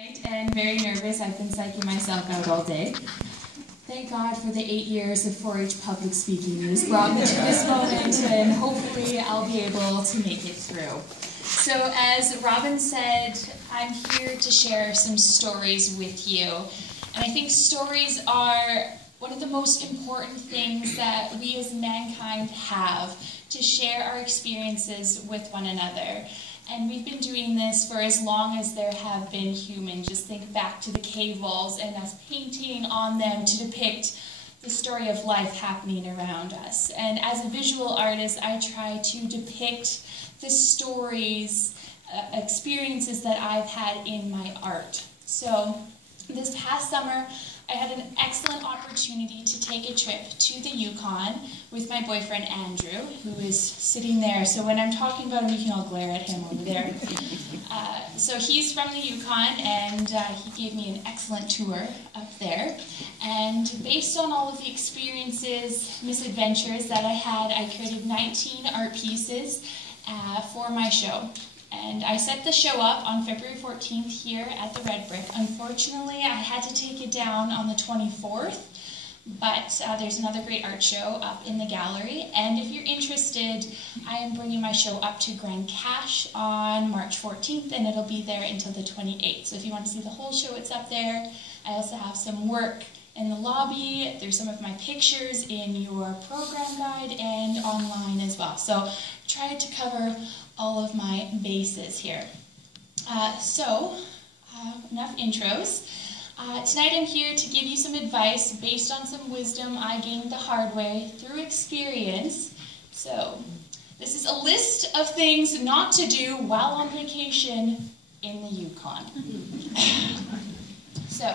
And very nervous. I've been psyching myself out all day. Thank God for the 8 years of 4-H public speaking. It has brought me to this moment, and hopefully I'll be able to make it through. So as Robin said, I'm here to share some stories with you. And I think stories are one of the most important things that we as mankind have, to share our experiences with one another. And we've been doing this for as long as there have been humans. Just think back to the cave walls and us painting on them to depict the story of life happening around us. And as a visual artist, I try to depict the stories, experiences that I've had in my art. So this past summer, I had an excellent opportunity to take a trip to the Yukon with my boyfriend Andrew, who is sitting there. So when I'm talking about him, you can all glare at him over there. So he's from the Yukon, and he gave me an excellent tour up there. And based on all of the experiences, misadventures that I had, I created 19 art pieces for my show. And I set the show up on February 14th here at the Red Brick. Unfortunately, I had to take it down on the 24th, but there's another great art show up in the gallery. And if you're interested, I am bringing my show up to Grand Cache on March 14th, and it'll be there until the 28th. So if you want to see the whole show, it's up there. I also have some work in the lobby. There's some of my pictures in your program guide and online as well. So try to cover all of my bases here. Enough intros. Tonight I'm here to give you some advice based on some wisdom I gained the hard way through experience. So this is a list of things not to do while on vacation in the Yukon. So,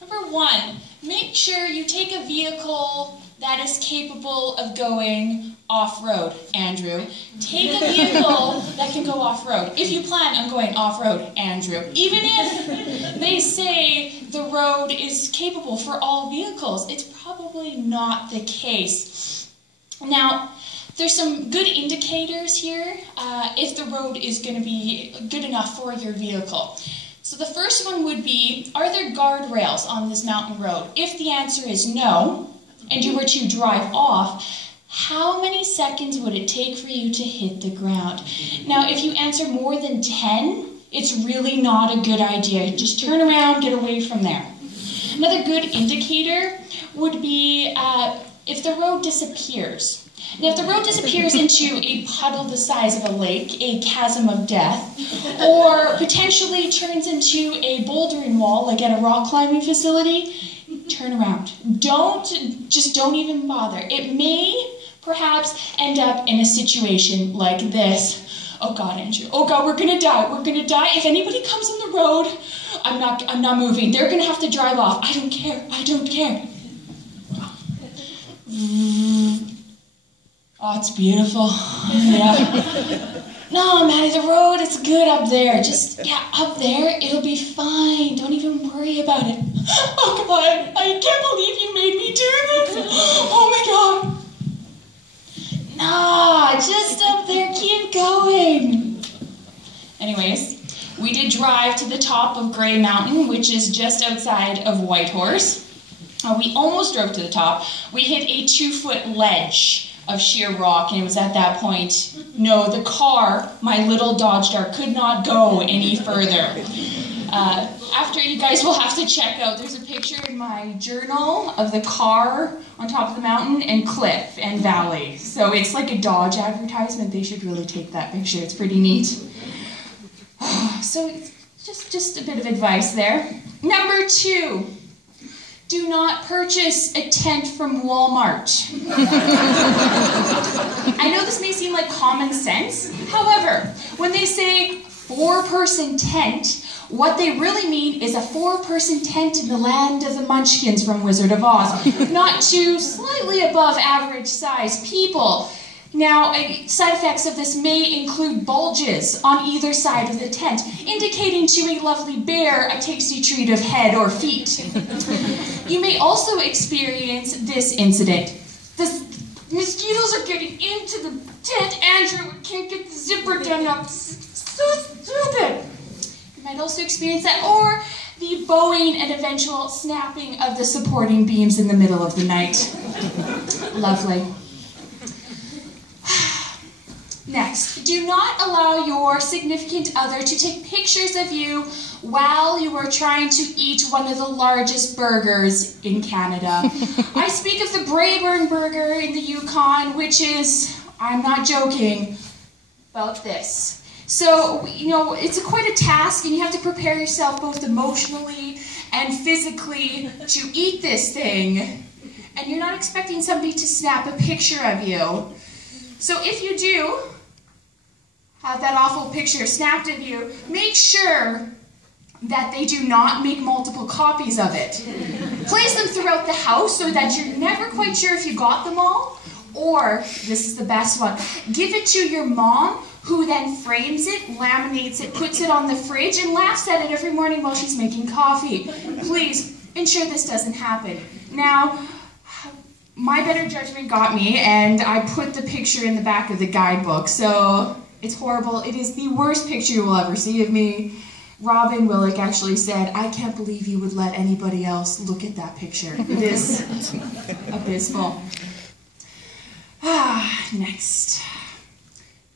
number one, make sure you take a vehicle that is capable of going off-road, Andrew. Take a vehicle that can go off-road. If you plan on going off-road, Andrew. Even if they say the road is capable for all vehicles, it's probably not the case. Now, there's some good indicators here if the road is going to be good enough for your vehicle. So the first one would be, are there guardrails on this mountain road? If the answer is no, and you were to drive off, how many seconds would it take for you to hit the ground? Now, if you answer more than 10, it's really not a good idea. Just turn around, get away from there. Another good indicator would be if the road disappears. Now, if the road disappears into a puddle the size of a lake, a chasm of death, or potentially turns into a bouldering wall, like at a rock climbing facility, turn around. Don't even bother. It may perhaps end up in a situation like this. Oh God, Andrew. Oh God, we're gonna die. We're gonna die. If anybody comes on the road, I'm not moving. They're gonna have to drive off. I don't care. I don't care. Oh, it's beautiful. Yeah. No, Maddie, the road, it's good up there. Just, yeah, up there, it'll be fine. Don't even worry about it. Oh, God, I can't believe you made me do this. Oh, my God. Nah, just up there, keep going. Anyways, we did drive to the top of Grey Mountain, which is just outside of Whitehorse. We almost drove to the top. We hit a 2-foot ledge of sheer rock, and it was at that point, no, the car, my little Dodge Dart, could not go any further. After, you guys will have to check out, there's a picture in my journal of the car on top of the mountain and cliff and valley. So it's like a Dodge advertisement. They should really take that picture. It's pretty neat. So just a bit of advice there. Number 2. Do not purchase a tent from Walmart. I know this may seem like common sense. However, when they say 4-person tent, what they really mean is a 4-person tent in the land of the Munchkins from Wizard of Oz, not 2 slightly above average size people. Now, side effects of this may include bulges on either side of the tent, indicating to a lovely bear a tasty treat of head or feet. You may also experience this incident. The mosquitoes are getting into the tent, Andrew. We can't get the zipper done up. So stupid. might also experience that, or the bowing and eventual snapping of the supporting beams in the middle of the night. Lovely. Next, do not allow your significant other to take pictures of you while you are trying to eat one of the largest burgers in Canada. I speak of the Braeburn burger in the Yukon, which is, I'm not joking, about this. So, you know, it's quite a task, and you have to prepare yourself both emotionally and physically to eat this thing. And you're not expecting somebody to snap a picture of you. So if you do have that awful picture snapped of you, make sure that they do not make multiple copies of it. Place them throughout the house so that you're never quite sure if you got them all. Or, this is the best one, give it to your mom, who then frames it, laminates it, puts it on the fridge, and laughs at it every morning while she's making coffee. Please ensure this doesn't happen. Now, my better judgment got me, and I put the picture in the back of the guidebook, so it's horrible. It is the worst picture you will ever see of me. Robin Willick actually said, "I can't believe you would let anybody else look at that picture." It is abysmal. Next.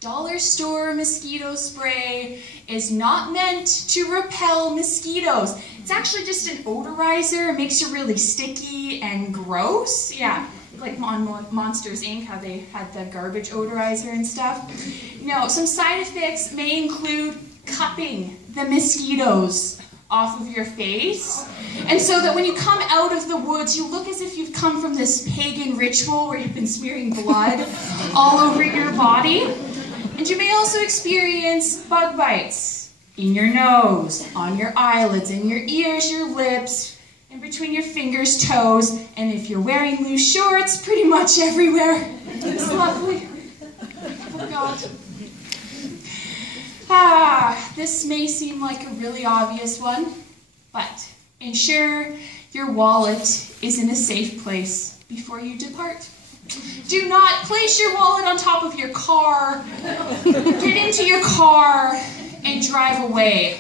Dollar store mosquito spray is not meant to repel mosquitoes. It's actually just an odorizer. It makes you really sticky and gross. Yeah, like on Monsters, Inc., how they had the garbage odorizer and stuff. No, some side effects may include cupping the mosquitoes off of your face. And so that when you come out of the woods, you look as if you've come from this pagan ritual where you've been smearing blood all over your body. And you may also experience bug bites in your nose, on your eyelids, in your ears, your lips, in between your fingers, toes, and if you're wearing loose shorts, pretty much everywhere. It's lovely. Oh God. This may seem like a really obvious one, but ensure your wallet is in a safe place before you depart. Do not place your wallet on top of your car, get into your car, and drive away.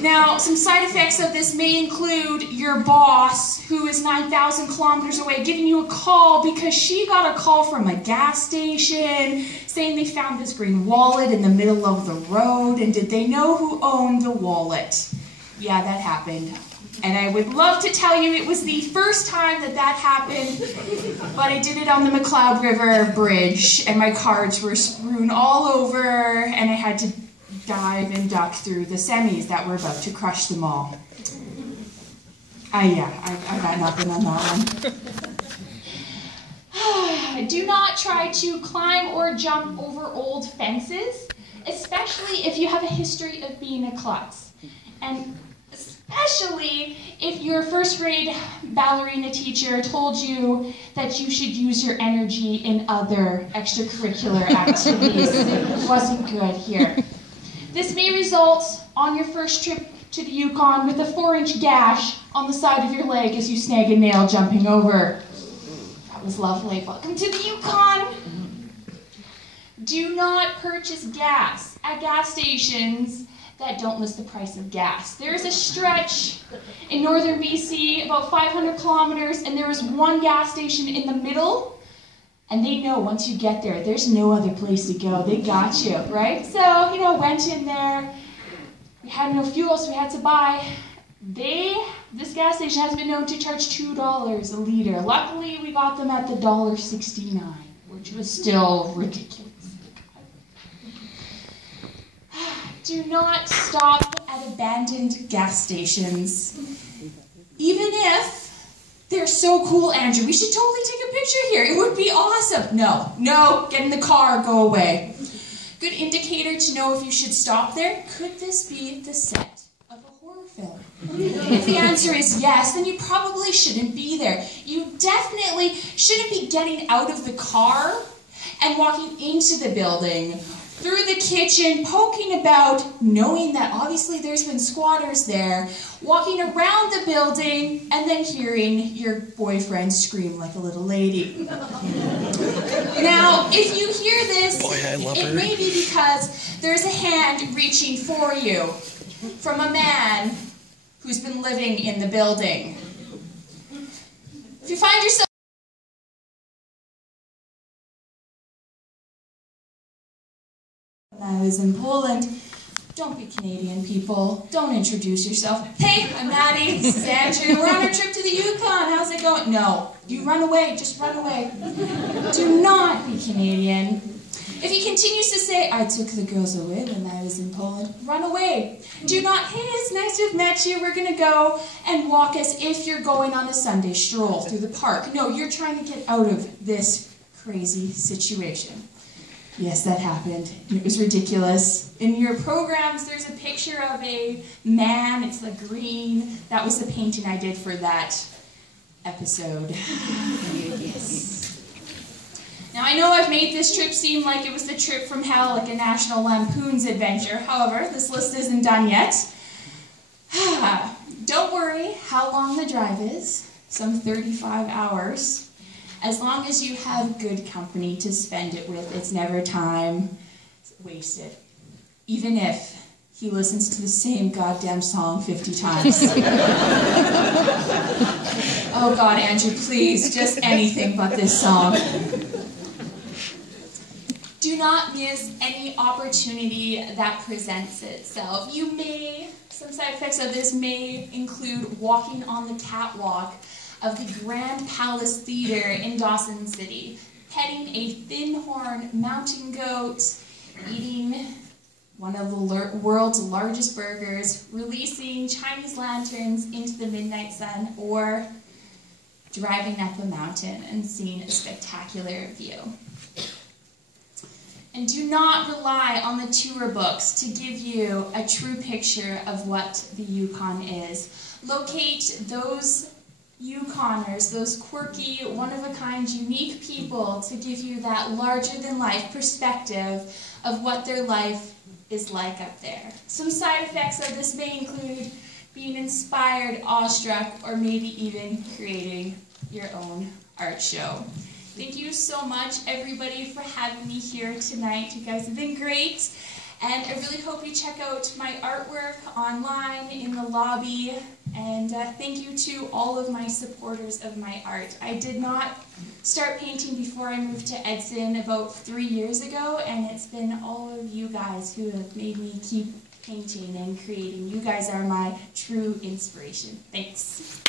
Now, some side effects of this may include your boss, who is 9,000 kilometers away, giving you a call because she got a call from a gas station saying they found this green wallet in the middle of the road, and did they know who owned the wallet? Yeah, that happened. And I would love to tell you it was the first time that that happened, but I did it on the McLeod River Bridge, and my cards were strewn all over, and I had to dive and duck through the semis that were about to crush them all. I got nothing on that one. Do not try to climb or jump over old fences, especially if you have a history of being a klutz. And especially if your first grade ballerina teacher told you that you should use your energy in other extracurricular activities. It wasn't good here. This may result on your first trip to the Yukon with a 4-inch gash on the side of your leg as you snag a nail jumping over. That was lovely. Welcome to the Yukon. Do not purchase gas at gas stations that don't list the price of gas. There is a stretch in northern BC, about 500 kilometers, and there is one gas station in the middle. And they know once you get there, there's no other place to go. They got you, right? So, went in there. We had no fuel, so we had to buy. This gas station has been known to charge $2 a liter. Luckily, we got them at the $1.69, which was still ridiculous. Do not stop at abandoned gas stations. Even if they're so cool, Andrew, we should totally take a picture here. It would be awesome. No, get in the car, go away. Good indicator to know if you should stop there. Could this be the set of a horror film? If the answer is yes, then you probably shouldn't be there. You definitely shouldn't be getting out of the car and walking into the building, through the kitchen, poking about, knowing that obviously there's been squatters there, walking around the building, and then hearing your boyfriend scream like a little lady. Now, if you hear this, it may be because there's a hand reaching for you from a man who's been living in the building. If you find yourself when I was in Poland, don't be Canadian, people. Don't introduce yourself. Hey, I'm Maddie. This is Andrew. We're on our trip to the Yukon. How's it going? No. You run away. Just run away. Do not be Canadian. If he continues to say, I took the girls away when I was in Poland, run away. Do not, hey, it's nice to have met you. We're going to go and walk as if you're going on a Sunday stroll through the park. No, you're trying to get out of this crazy situation. Yes, that happened. It was ridiculous. In your programs, there's a picture of a man. It's like green. That was the painting I did for that episode. Yes. Now, I know I've made this trip seem like it was the trip from hell, like a National Lampoon's adventure. However, this list isn't done yet. Don't worry how long the drive is. Some 35 hours. As long as you have good company to spend it with, it's never time wasted. Even if he listens to the same goddamn song 50 times. Oh God, Andrew, please, just anything but this song. Do not miss any opportunity that presents itself. Some side effects of this may include walking on the catwalk of the Grand Palace Theater in Dawson City, petting a thin-horn mountain goat, eating one of the world's largest burgers, releasing Chinese lanterns into the midnight sun, or driving up a mountain and seeing a spectacular view. And do not rely on the tour books to give you a true picture of what the Yukon is. Locate those Yukoners, those quirky, one-of-a-kind, unique people to give you that larger-than-life perspective of what their life is like up there. Some side effects of this may include being inspired, awestruck, or maybe even creating your own art show. Thank you so much, everybody, for having me here tonight. You guys have been great. And I really hope you check out my artwork online in the lobby. And thank you to all of my supporters of my art. I did not start painting before I moved to Edson about 3 years ago, and it's been all of you guys who have made me keep painting and creating. You guys are my true inspiration. Thanks.